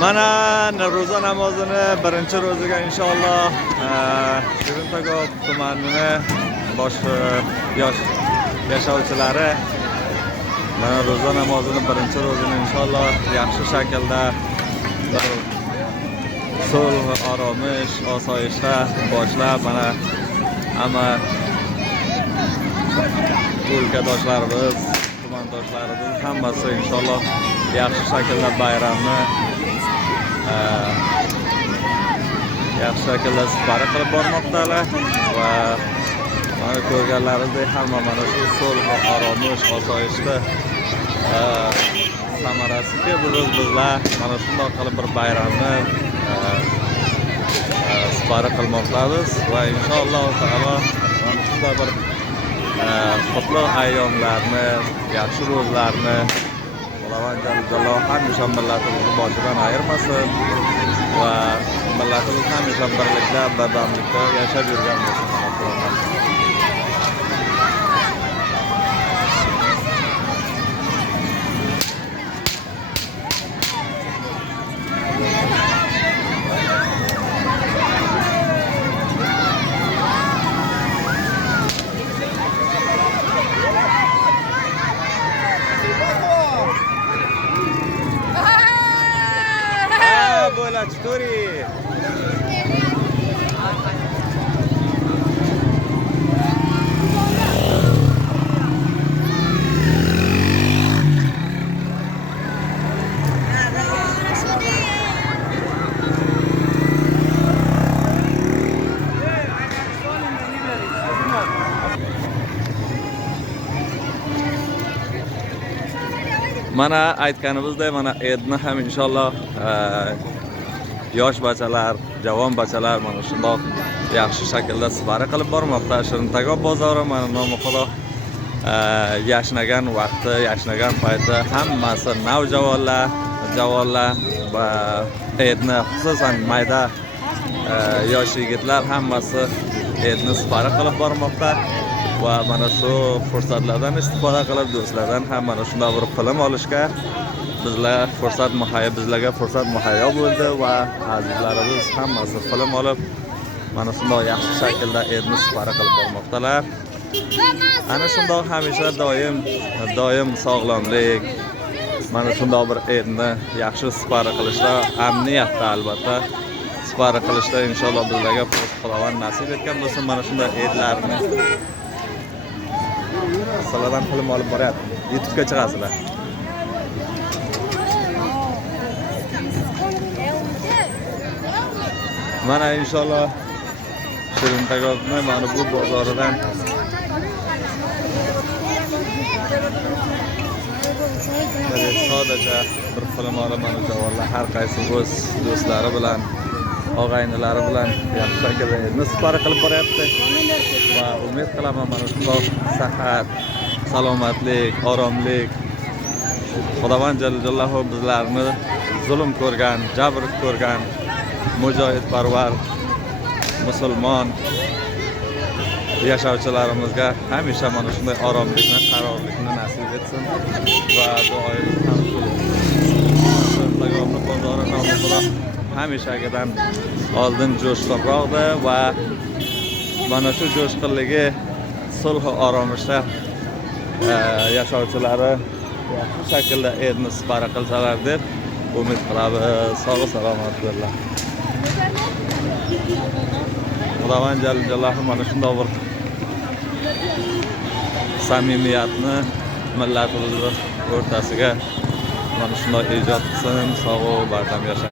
Mana ro'za namozini birinchi ro'zaga inshaalloh Shirintagob tumanini bosh yosh yashovchilari mana ro'za namozini birinchi ro'zani inshaalloh yaxshi shaklda bir sulh, oromish, osoyishta boshlab mana hamma o'lkadoshlarimiz, tumandoshlarimiz hammasi inshaalloh yaxshi shaklda bayramni yaxshi shaklda sipari qilib bormoqdalar va mana ko'rganlaringizdek hamma mana shu sulh, oromish, osoyishta samarasiki bizlar mana shunday qilib bir bayramni sipari qilmoqdamiz va inshaalloh taolo mana shunday bir qutlug' ayyomlarni, yaxshi ro'zlarni Xudovan Jalol hamisha millatimizni boshidan ayirmasin va millatimiz hamisha birlikda, birdamlikda yashab yurgan bo'lsin. Bola Chtori. Mana aytganimizdek mana Eidni ham inshaalloh yosh bachalar, javon bachalar mana shundoq yaxshi shaklda sipari qilib bormoqda. Shirintagob bozori mana nomi xudo yashnagan vaqti, yashnagan payti hammasi navjavonlar, javonlar va Eidni xususan mayda yosh yigitlar hammasi Eidni sipari qilib bormoqda va mana shu fursatlardan istifoda qilib do'stlardan ham mana shunday bir film olishga bizlarga fursat muhayyo bo'ldi va azizlarimiz hammasi film olib mana shunday yaxshi shaklda Eidni sipari qilib bormoqdalar. Ana shunday hamisha doim sog'lomlik, mana shunday bir Eidni yaxshi sipari qilishda, amniyatda albatta sipari qilishda inshaalloh bizlarga Xudovan nasib etgan bo'lsin. Mana shunday Eidlarni sizlardan film olib boryapti. YouTube'ga chiqasizlar. Mana inshaalloh Shirintagoqni mana bu bozoridan sodacha bir film olib mana javonlar har qaysi o'z do'stlari bilan, og'aynilari bilan yaxshi shaklda Eidni sipari qilib boryapti va umid qilaman mana shunday sihat, salomatlik, oromlik Xudovan Jalol bizlarni zulm ko'rgan, jabr ko'rgan mujohidparvar musulmon yashovchilarimizga hamisha mana shunday oromlikni, qarorlikni nasib etsin va duoyimiz ham shu. Shirintagob bozori nomi xudo hamishagidan oldin jo'shqinroqdi va mana shu jo'shqinligi sulh oromishda yashovchilari yaxshi shaklda Eidni sipari qilsalar deb umid qilamiz. Sog' salomat bo'linglar. Xudovan Jalol mana shunday bir samimiyatni millatimiz o'rtasiga mana shunday ijod qilsin. Sog' va bardam yashang.